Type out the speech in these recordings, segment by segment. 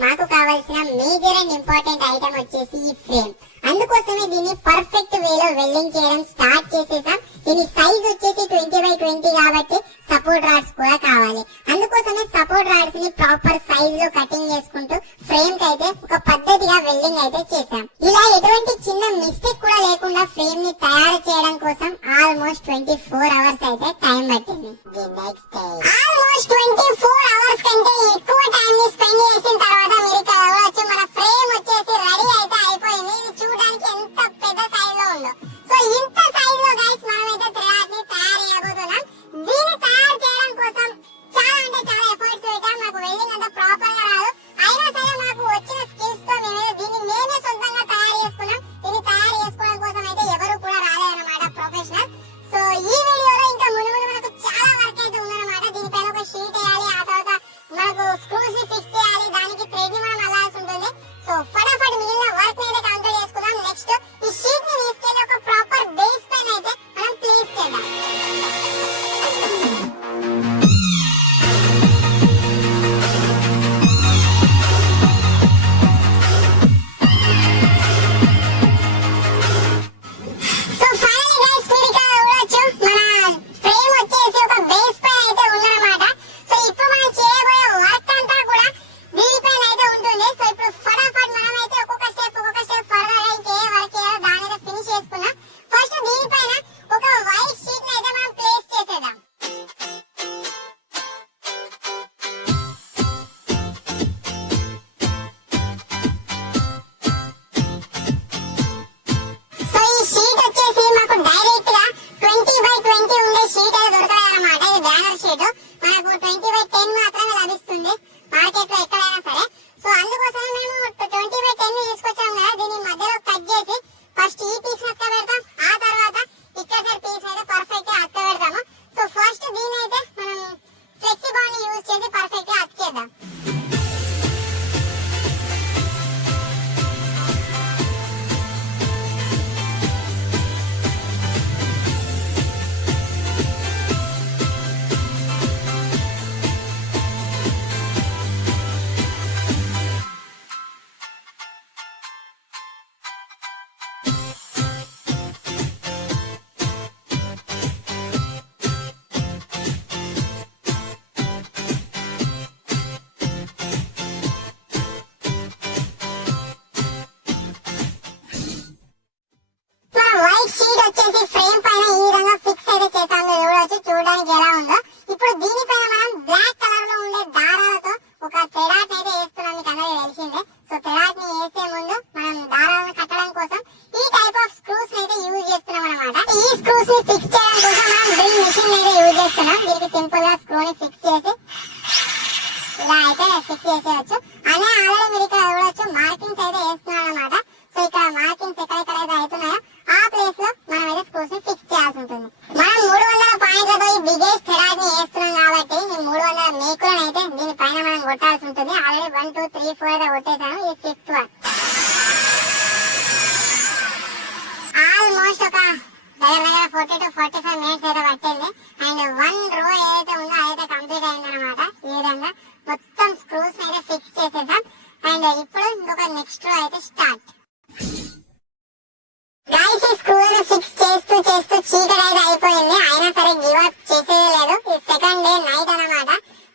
మాకు కావాల్సిన major and important item వచ్చేసి ఈ ఫ్రేమ్. అందుకోసమే దీన్ని పర్ఫెక్ట్ వేలో వెల్డింగ్ చేయడం స్టార్ట్ చేసేసాం. దీని సైజ్ వచ్చేసి 20x20 కాబట్టి సపోర్ట్ రాడ్స్ కూడా కావాలి. అందుకోసమే సపోర్ట్ రాడ్స్ ని ప్రాపర్ సైజ్ లో కటింగ్ చేసుకుంటూ ఫ్రేమ్ కి అయితే ఒక పద్ధతిగా వెల్డింగ్ అయితే చేసాం. ఇలా ఎటువంటి చిన్న మిస్టేక్ కూడా లేకుండా ఫ్రేమ్ ని తయారు చేయడం కోసం ఆల్మోస్ట్ 24 అవర్స్ అయితే టైం పట్టింది. ఆల్మోస్ట్ 24 అవర్స్ కంటే ఎక్కువ టైం ని స్పెండ్ చేసిన తర్వాత మీరు ఇక్కడ చూడొచ్చు మన ఫ్రేమ్ వచ్చేసి రెడీ అయితే అయిపోయింది. ఇది చూడడానికి ఎంత పెద్ద సైజ్ లో ఉందో. సో ఇంత సైజ్ లో గైస్ మనమైతే థ్రెడ్ ని తయారు చేయబోతున్నాం. దీన్ని తయారు చేయడం కోసం చాలా అంటే చాలా ఎఫర్ట్స్ పెట్టాం. మాకు వెల్డింగ్ అంతా ప్రాపర్ గా రాదు, అయినా సరే మాకు వచ్చిన స్కిల్స్ తో దీన్ని మేమే సొంతంగా తయారు చేసుకున్నాం. దీన్ని తయారు చేసుకోవడం కోసం అయితే ఎవరు కూడా రాలేదన్నమాట ప్రొఫెషనల్. సో ఈ వీడియోలో ఇంకా ముందు మనకు చాలా వర్క్ అయితే ఉందన్నమాట. దీనిపైన ఒక షీట్ వేయాలి, ఆ తర్వాత మనకు స్క్రూస్ ని ఫిక్స్ చేయాలి, దానికి థ్రెడ్ ని మనం అల్లాల్సి ఉంటుంది. సో ఫటాఫట్ మిగిలిన వర్క్ ని అయితే కంప్లీట్ చేసుకుందాం. నెక్స్ట్ ఈ షీట్ ని తీసుకెళ్లి ఒక ప్రాపర్ బేస్ పైన అయితే మనం ప్లేస్ చేద్దాం. షీట్ వచ్చేసి ఫ్రేమ్ పైన ఈ విధంగా ఫిక్స్ అయితే చేసాం. చూడడానికి ఎలా ఉందో. ఇప్పుడు దీనిపైన మనం బ్లాక్ కలర్ లో ఉండే దారాలతో ఒక థ్రెడ్ అయితే వేస్తున్నాం. మీకు అందరికీ తెలిసిందే. సో థ్రెడ్ ని వేసే ముందు మనం దారాలను కట్టడం కోసం ఈ టైప్ ఆఫ్ స్క్రూస్ అయితే యూజ్ చేస్తున్నాం అనమాట. ఈ స్క్రూస్ ని ఫిక్స్ చేయడం కోసం మనం డ్రిల్ మెషిన్ అయితే యూజ్ చేస్తున్నాం. దీనికి సింపుల్ గా స్క్రూ ని ఫిక్స్ చేసి ఇలా అయితే ఫిక్స్ చేసేయచ్చు. అనే ఆల్రెడీ మీరు ఇక్కడ చూడొచ్చు మార్కింగ్స్ అయితే వేస్తున్నాం అనమాట. సో ఇక్కడ మార్కింగ్స్ ఎక్కడెక్కడైతే అవుతున్నాయో ఆ ప్లేస్ లో మనం అయితే స్క్రూస్ ని ఫిక్స్ చేయాల్సి ఉంటుంది. మనం 300 పాయింట్లతో ఈ బిగ్గెస్ట్ థ్రెడ్ ని వేస్తున్నాం కాబట్టి ఈ 300 మేకులను అయితే దీనిపైన మనం కొట్టాల్సి ఉంటుంది. ఆల్రెడీ 1 2 3 4 అయితే కొట్టేసాను. ఈ 5th వన్ ఆల్మోస్ట్ ఒక దగ్గర 40 to 45 మినిట్స్ అయితే పట్టింది. అండ్ 1 రో ఏదైతే ఉందో అదైతే కంప్లీట్ అయిందనమాట. ఈ విధంగా మొత్తం స్క్రూస్ అయితే ఫిక్స్ చేసేసాం. అండ్ ఇప్పుడు ఇంకొక నెక్స్ట్ రో అయితే స్టార్ట్. గైస్ ఈ స్క్రూ ని ఫిక్స్ చేస్తూ చీకటి అయితే అయిపోయింది. అయినా సరే గివ్ అప్ చేసేయలేదు. ఈ సెకండ్ డే నైట్ అన్నమాట.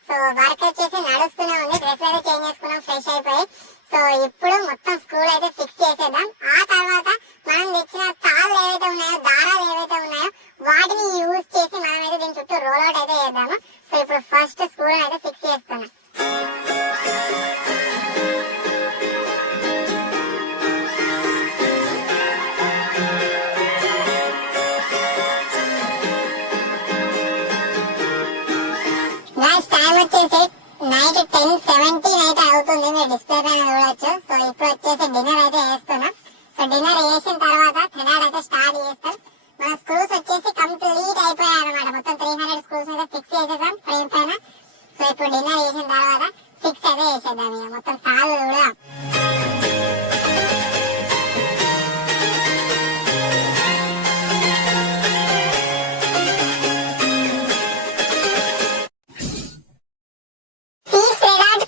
సో వర్క్ వచ్చేసి నడుస్తూనే ఉంది. డ్రెస్ అయితే చేంజ్ చేసుకున్నాం ఫ్రెష్ అయిపోయి. సో ఇప్పుడు మొత్తం స్క్రూలు అయితే ఫిక్స్ చేసేద్దాం. ఆ తర్వాత మనం తెచ్చిన తాళ్ళు ఏవైతే ఉన్నాయో దారాలు ఏవైతే ఉన్నాయో వాటిని యూజ్ చేసి మనం అయితే దీని చుట్టూ రోల్ అవుట్ అయితే చేద్దాము. సో ఇప్పుడు ఫస్ట్ స్క్రూ అయితే ఫిక్స్ చేస్తున్నాం. టైం వచ్చేసి నైట్ 10:17 అయితే అవుతుంది. మీరు డిస్ప్లే పైన చూడొచ్చు. సో ఇప్పుడు వచ్చేసి డిన్నర్ అయితే వేస్తున్నాం. సో డిన్నర్ వేసిన తర్వాత థ్రెడ్ అయితే స్టార్ట్ చేస్తాం. మన స్క్రూస్ వచ్చేసి కంప్లీట్ అయిపోయాయి అనమాట. మొత్తం 300 స్క్రూస్ అయితే ఫిక్స్ చేసేసాం ఫ్రేమ్ పైన. సో ఇప్పుడు డిన్నర్ వేసిన తర్వాత ఫిక్స్ అయితే వేసేద్దాం. ఇక మొత్తం తాళ్ళు చూడదాం.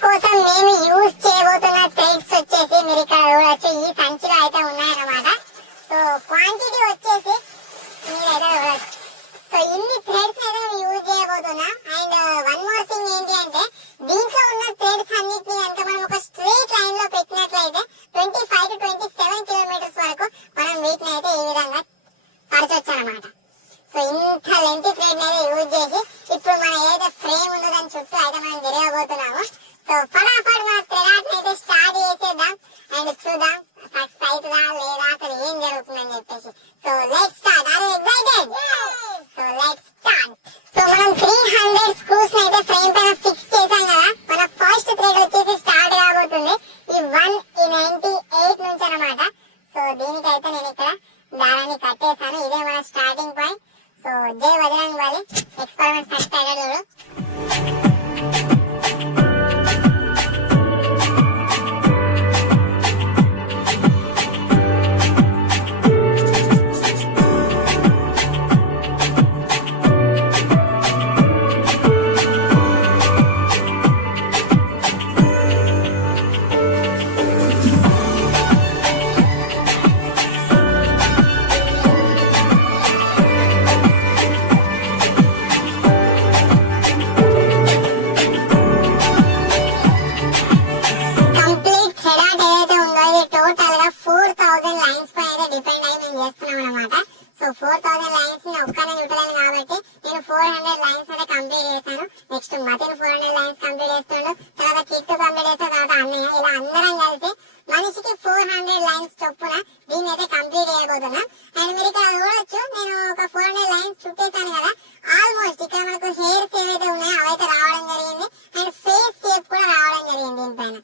కోసం మేము యూజ్ చేయబోతున్న అండ్ చూద్దాం సక్సెస్ అవుతుందా లేదా అసలు ఏం జరుగుతుందని చెప్పేసి. So let's start. Are you excited? So let's start. So మనం 300 స్క్రూస్ అయితే ఫ్రేమ్ పైన ఫిక్స్ చేసాం కదా. మన ఫస్ట్ థ్రెడ్ వచ్చేసి స్టార్ట్ కాబోతుంది ఈ 198 నుంచి అన్నమాట. సో దీనికైతే నేను ఇక్కడ దారాన్ని కట్టేసాను. ఇదే మన స్టార్టింగ్ పాయింట్. సో జై బజరంగ్ బలి. ఎక్స్పెరిమెంట్ సక్సెస్ అయ్యాడు చూడు. సో 4000 లైన్స్ ని ఒక్కనే చుట్టలేను కాబట్టి నేను 400 లైన్స్ అయితే కంప్లీట్ చేశాను. నెక్స్ట్ మతిన్ 400 లైన్స్ కంప్లీట్ చేస్తుండు, తర్వాత కిట్టు కంప్లీట్ చేస్తాను, తర్వాత అన్నయ్య, ఇలా అందరం కలిసి మనిషికి 400 లైన్స్ చొప్పున దీన్ని అయితే కంప్లీట్ చేయబోతున్నాం. అండ్ మీరు ఇక్కడ చూడొచ్చు, నేను ఒక 400 లైన్స్ చుట్టేసాను కదా. ఆల్మోస్ట్ ఇక్కడ మనకు హెయిర్స్ ఏవైతే ఉన్నాయో అవైతే రావడం జరిగింది అండ్ ఫేస్ షేప్ కూడా రావడం జరిగింది దీనిపైన.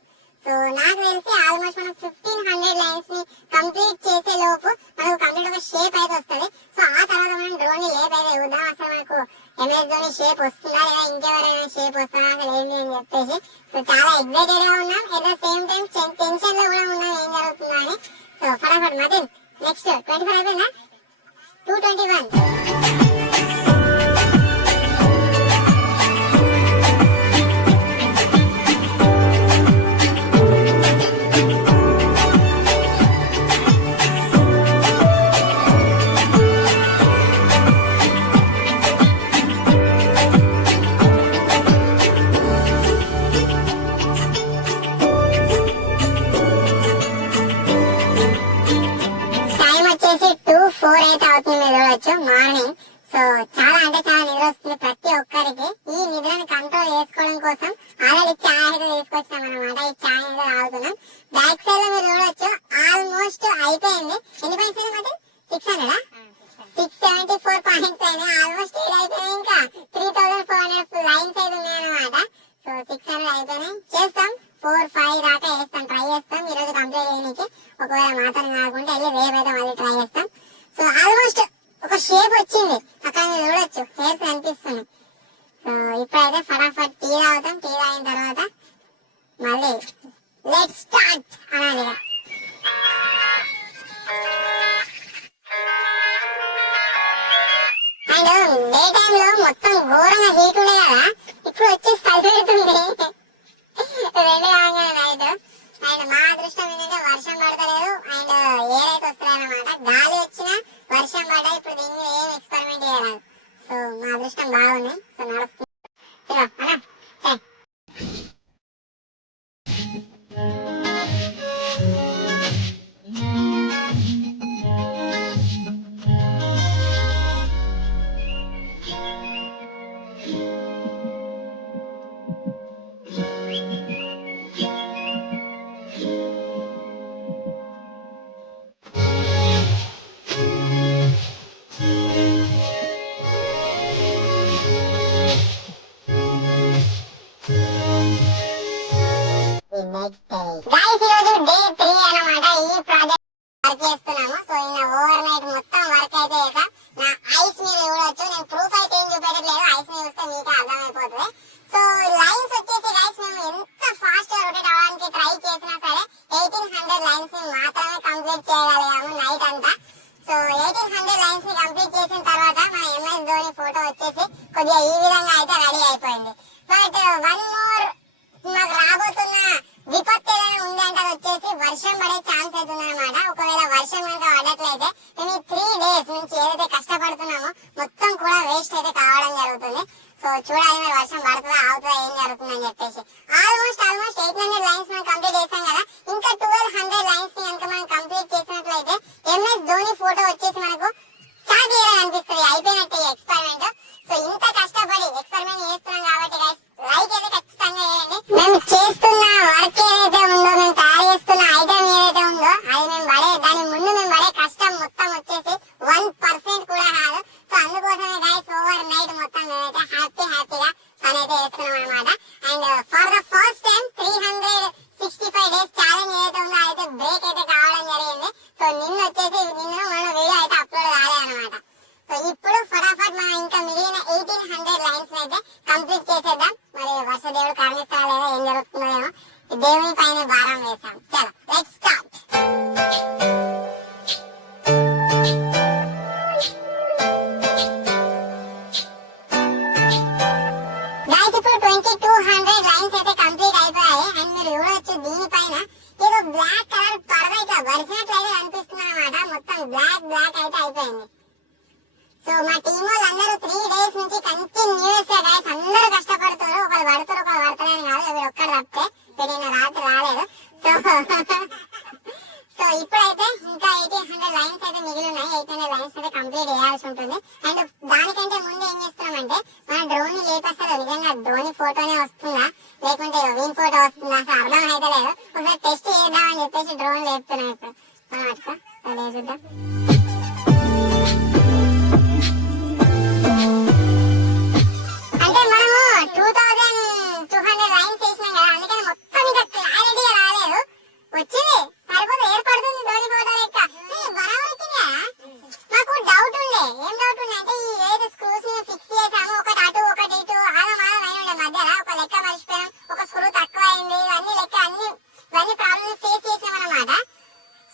సో నాకు తెలిసి ఆల్మోస్ట్ మనం 1500 లైన్స్ ని కంప్లీట్ చేసే లోపు మనకు కంప్లీట్ ఒక షేప్ అయితే వస్తుంది. సో ఆ తర్వాత మనం డ్రోన్ ని లేప్ అయితే చూద్దాం, అసలు మనకు ఎంఎస్ ధోని షేప్ వస్తుందా లేదా ఇంకెవరైనా షేప్ వస్తుందా అసలు ఏంటి అని చెప్పేసి. సో చాలా ఎక్సైటెడ్ గా ఉన్నాం, at the same time tension లో కూడా ఉన్నాం ఏం జరుగుతుందా అని. సో ఫటాఫట్ మతిన్, నెక్స్ట్ 24 అయిపోయిందా? 221. మార్నింగ్. సో చాలా అంటే చాలా నిద్ర వస్తుంది ప్రతి ఒక్కరికి. ఈ నిద్రని కంట్రోల్ చేసుకోవడం కోసం ఆల్రెడీ చాయ్ అయితే తీసుకొచ్చాం అనమాట. ఈ చాయ్ అయితే తాగుతున్నాం. బ్యాక్ సైడ్ లో మీరు చూడొచ్చు ఆల్మోస్ట్ అయిపోయింది. ఎన్ని పాయింట్స్ అయినా మరి 600 674 పాయింట్స్ అయినాయి. ఆల్మోస్ట్ ఏడు అయిపోయినాయి. ఇంకా 3400 లైన్స్ అయితే ఉన్నాయన్నమాట. సో 600 అయిపోయినాయి. చేస్తాం 4-5 దాకా వేస్తాం, ట్రై చేస్తాం ఈ రోజు కంప్లీట్ చేయడానికి. ఒకవేళ మాత్రం కాకుండా వెళ్ళి రేపు అయితే మళ్ళీ ట్రై చేస్తాం. సో ఆల్మోస్ట్ ఒక షేప్ వచ్చింది, అక్కడ మీరు చూడొచ్చు హెయిర్స్ కనిపిస్తున్నాయి. సో ఇప్పుడైతే ఫటాఫట్ టీ తాగుతాం. టీ తాగిన తర్వాత మళ్ళీ లెట్స్ స్టార్ట్ అనాలి. అండ్ డే టైమ్ లో మొత్తం ఘోరంగా హీట్ ఉండే కదా, ఇప్పుడు వచ్చేసి చలి పెడుతుంది 2 కాగానే నైట్. అండ్ మా అదృష్టం ఏంటంటే వర్షం పడతలేదు అండ్ ఎయిర్ అయితే వస్తున్నాయి అన్నమాట. గాలి వచ్చినా వర్షం పడ్డా ఇప్పుడు దీని మీద ఏం ఎక్స్పెరిమెంట్ చేయరాదు. సో మా అదృష్టం బాగున్నాయి. సో నడుస్తుంది. గైస్ ఈరోజు డే 3 అన్నమాట. ఈ ప్రాజెక్ట్ వర్క్ చేస్తున్నాము. సో నిన్న ఓవర్ నైట్ మొత్తం వర్క్ అయితే చేసాం. నా ఐస్ మీద చూడొచ్చు, నేను ప్రూఫ్ అయితే ఏం చూపెట్టట్లేదు, ఐస్ మీద చూస్తే మీకే అర్థమైపోతుంది. సో లైన్స్ వచ్చేసి గైస్ మేము ఎంత ఫాస్ట్ గా రొటేట్ అవడానికి ట్రై చేసినా సరే 1800 లైన్స్ ని మాత్రమే కంప్లీట్ చేయగలిగాము నైట్ అంతా. సో 1800 లైన్స్ ని కంప్లీట్ చేసిన తర్వాత మన ఎంఎస్ ధోని ఫోటో వచ్చేసి కొద్దిగా ఈ విధంగా అయితే రెడీ అయిపోయింది. బట్ వన్ మోర్ మాకు రాబోతున్న విపత్తు ఏదైనా ఉంది అంటే అది వచ్చేసి వర్షం పడే ఛాన్స్ అవుతుంది అనమాట. ఒకవేళ వర్షం కనుక పడట్లయితే మేము ఈ 3 days నుంచి ఏదైతే కష్టపడుతున్నామో మొత్తం కూడా వేస్ట్ అయితే కావడం జరుగుతుంది. సో చూడాలి మరి వర్షం పడుతుందా అవుతుందా ఏం జరుగుతుంది అని చెప్పేసి. ఆల్మోస్ట్ 800 లైన్స్ మనం కంప్లీట్ చేసాం కదా, ఇంకా 1200 లైన్స్ ని కనుక మనం కంప్లీట్ చేసినట్లయితే ఎంఎస్ ధోని ఫోటో వచ్చేసి మనకు చాలా క్లియర్ గా అనిపిస్తుంది, అయిపోయినట్టు ఈ ఎక్స్పెరిమెంట్. సో ఇంత కష్టపడి ఎక్స్పెరిమెంట్ చేస్తున్నాం కాబట్టి గైస్ లైక్ అయితే ఖచ్చితంగా చేయండి. మేము చేస్తున్న వర్క్ ఏదైతే ఉందో, మేము తయారు చేస్తున్న ఐటమ్ ఏదైతే చేసేసాం. చలో లెట్స్ స్టార్ట్. గైస్ ఇప్పుడు 2200 లైన్స్ అయితే కంప్లీట్ అయిపోయాయి. అండ్ మీరు చూడొచ్చు దీనిపైన ఏదో బ్లాక్ కలర్ పరద ఇట్లా వరిసినట్లయితే కనిపిస్తుంది అనమాట. మొత్తం బ్లాక్ అయితే అయిపోయింది. సో మా టీం వాళ్ళందరూ 3 days నుంచి కంటిన్యూస్ గా గైస్ అందరూ కష్టపడుతారు. ఒకరు పడతారు ఒకరు పడతారని కాదు, వీడు ఒక్కడు తప్పితే వీడిన రాత్రి రాలేదు. సో సో ఇప్పుడైతే ఇంకా 1800 లైన్స్ అయితే మిగిలి ఉన్నాయి. 800 లైన్స్ అయితే కంప్లీట్ చేయాల్సి ఉంటుంది. అండ్ దానికంటే ముందు ఏం చేస్తున్నామంటే మన డ్రోన్ ని లేపేస్తారు. నిజంగా ధోని ఫోటోనే వస్తుందా లేకుంటే వీన్ ఫోటో వస్తుందా అసలు అర్థం అయితే లేదు. ఒకసారి టెస్ట్ చేద్దామని చెప్పేసి డ్రోన్ లేపుతున్నాం ఇప్పుడు మనం అట్లా. సో లేచుద్దాం. అంటే మనము 2200 లైన్స్ చేసినాం కదా, అందుకని మొత్తం ఇంకా క్లారిటీగా రాలేదు. వచ్చింది సరిపోతే ఏర్పడుతుంది ధోని ఫోటో లెక్క. బరాబర్ వచ్చిందా? నాకు డౌట్ ఉండే. ఏం డౌట్ ఉండే అంటే ఈ ఏదో స్క్రూస్ ని ఫిక్స్ చేసాము, ఒకటి అటు ఒకటి ఇటు ఆగం అయిన ఉండే మధ్యలో ఒక లెక్క మర్చిపోయాం, ఒక స్క్రూ తక్కువ అయింది, ఇవన్నీ లెక్క ఇవన్నీ ప్రాబ్లమ్ ఫేస్ చేసినాం అనమాట.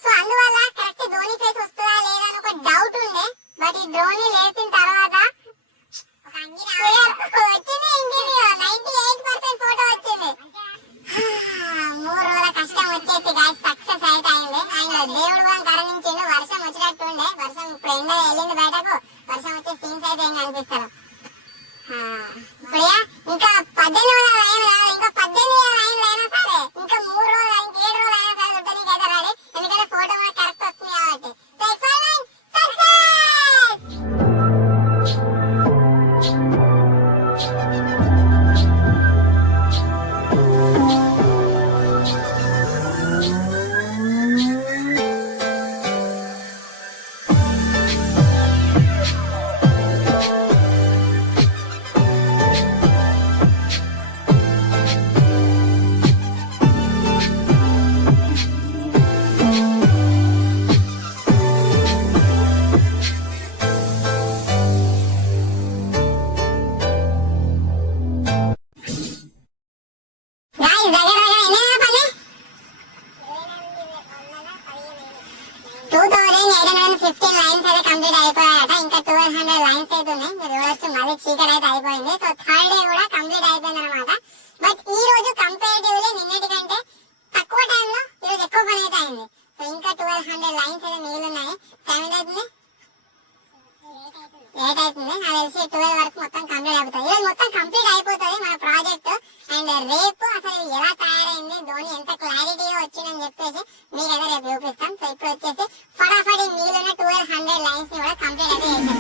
సో అందువల్ల కరెక్ట్ ధోని ఫేస్ వస్తుందా లేదా అని ఒక డౌట్ ఉండే. బట్ ఈ డ్రోన్ ని లేపిన తర్వాత వచ్చింది. ఇంకేది 98% ఫోటో వచ్చింది. 3 రోజుల కష్టం వచ్చేసి గాయస్ సక్సెస్ అయితే అయింది. అండ్ దేవుడు మనం కరుణించిండు. వర్షం వచ్చినట్టు ఉండే, వర్షం ఇప్పుడు ఎండ వెళ్ళింది బయటకు. వర్షం వచ్చే సీన్స్ అయితే ఏం కనిపిస్తారు. ఇప్పుడు ఇంకా 1800 లైన్ కాదు, ఇంకా 1800 లైన్లు అయినా సరే ఇంకా 3 రోజులు ఇంకా 7 రోజులు అయినా సరే చూడడానికి అయితే రెడీ. ఎందుకంటే ఫోటో మనకు కరెక్ట్ వస్తుంది కాబట్టి. చీకటి అయితే అయిపోయింది. సో థర్డ్ డే కూడా కంప్లీట్ అయిపోయింది అనమాట. బట్ ఈ రోజు కంపారిటివ్లీ నిన్నటి కంటే తక్కువ టైంలో ఈ రోజు ఎక్కువ పని అయితే అయింది. సో ఇంకా 1200 లైన్స్ అయితే మిగిలి ఉన్నాయి. టైం ఎంత అవుతుంది? 8 అవుతుంది. నాకు తెలిసి 12 వరకు మొత్తం కంప్లీట్ అయిపోతుంది. ఈరోజు మొత్తం కంప్లీట్ అయిపోతుంది మన ప్రాజెక్ట్. అండ్ రేపు అసలు ఎలా తయారైంది, ధోని ఎంత క్లారిటీగా వచ్చిందని చెప్పేసి మీకైతే రేపు చూపిస్తాం. సో ఇప్పుడు వచ్చేసి ఫటాఫట్ మిగిలిన 1200 లైన్స్ ని కూడా కంప్లీట్ అయితే చేసేస్తాం.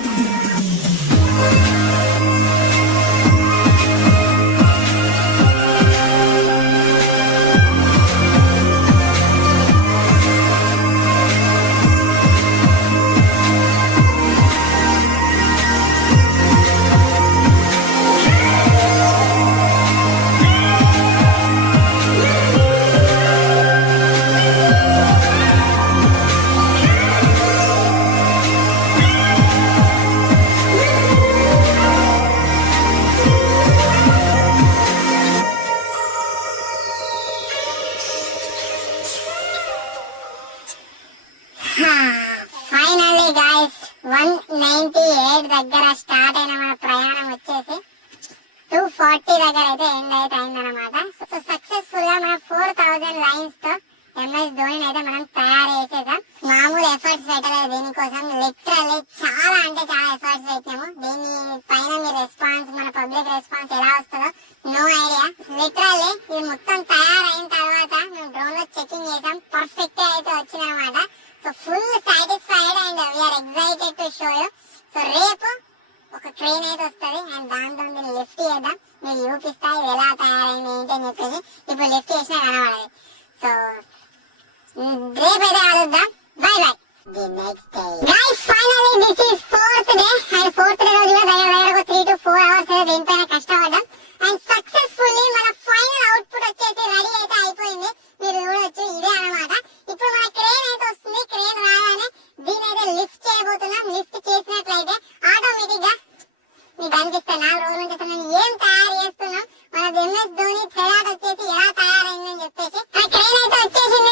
ఫైనల్లీ గాయస్ 198 దగ్గర స్టార్ట్ అయిన మన ప్రయాణం వచ్చేసి 240 దగ్గర అయితే ఎండ్ అయితే అయిందనమాట. సో సక్సెస్ఫుల్ గా మన 4000 లైన్స్ తో ఎంఎస్ ధోని అయితే మనం తయారు చేసేసాం. మామూలు ఎఫర్ట్స్ పెట్టలేదు దీనికోసం, లిటరల్లీ చాలా అంటే చాలా ఎఫర్ట్స్ పెట్టాము. దీని పైన మీ రెస్పాన్స్, మన పబ్లిక్ రెస్పాన్స్ ఎలా వస్తుందో నో ఐడియా. లిటరల్లీ ఇది మొత్తం తయారైన తర్వాత మేము డ్రోన్ లో చెకింగ్ చేసాం, పర్ఫెక్ట్ అయితే వచ్చిందనమాట. So full satisfied and we are excited to show you. So రేపు ఒక ట్రైన్ అయితే వస్తుంది అండ్ దాంతో దీన్ని లిఫ్ట్ చేద్దాం. నేను చూపిస్తా ఇది ఎలా తయారైంది ఏంటి అని చెప్పేసి. ఇప్పుడు లిఫ్ట్ చేసినా కనబడదు. సో రేపు అయితే కలుద్దాం. By by. Guys finally this is 4th day and 4th day రోజు దగ్గర 3 to 4 hours దీనిపైన కష్టపడ్డాం. అండ్ సక్సెస్ఫుల్లీ మన ఫైనల్ అవుట్పుట్ వచ్చేసి రెడీ అయితే అయిపోయింది. మీరు చూడొచ్చు ఇదే అనమాట. ఇప్పుడు మన క్రేన్ అయితే వస్తుంది. క్రేన్ రాగానే దీని అయితే లిఫ్ట్ చేయబోతున్నాం. లిఫ్ట్ చేసినట్లయితే ఆటోమేటిక్ గా మీకు అనిపిస్తుంది 4 రోజుల నుంచి అసలు ఏం తయారు చేస్తున్నాం, మన ఎంఎస్ ధోని థ్రెడ్ వచ్చేసి ఎలా తయారైందని చెప్పేసి. ఆ క్రేన్ అయితే వచ్చేసింది.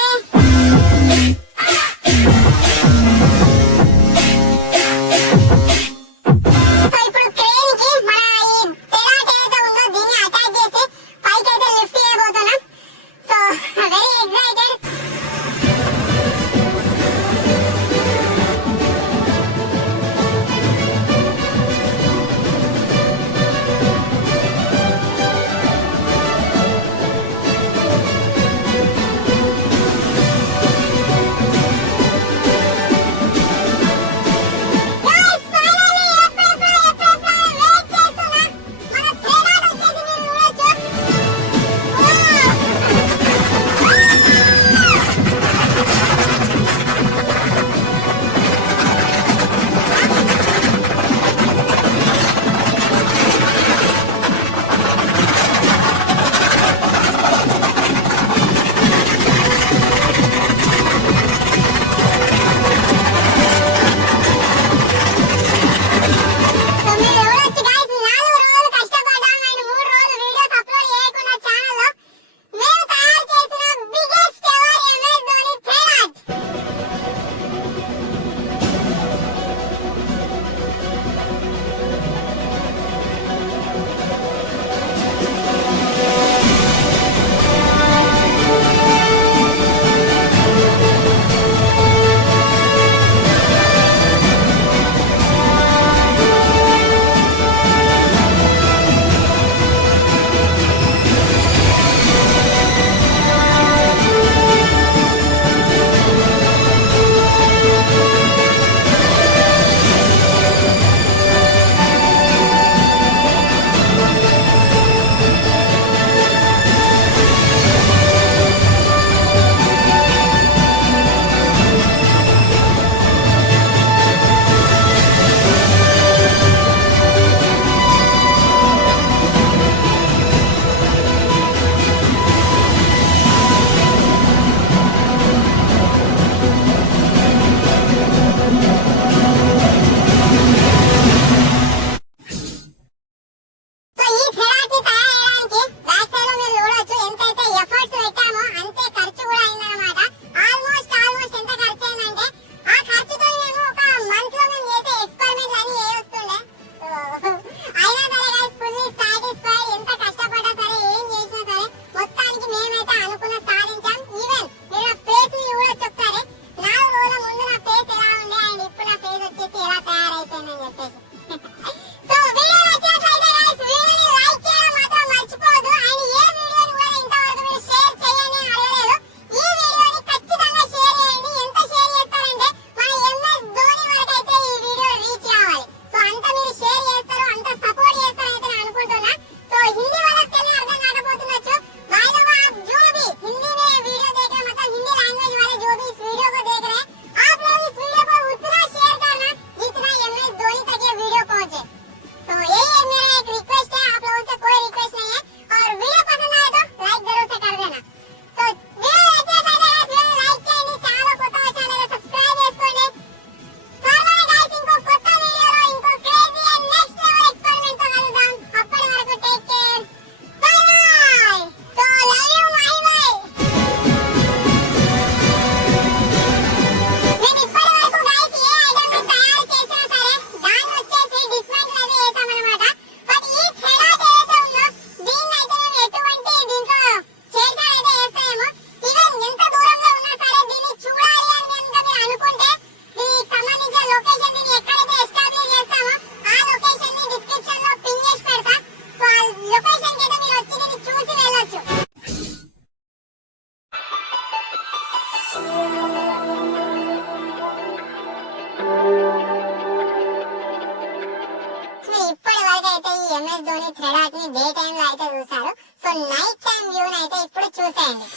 ని డే టైమ్ లో అయితే చూసారు. సో నైట్ టైం వ్యూ అయితే ఇప్పుడు చూసేయండి.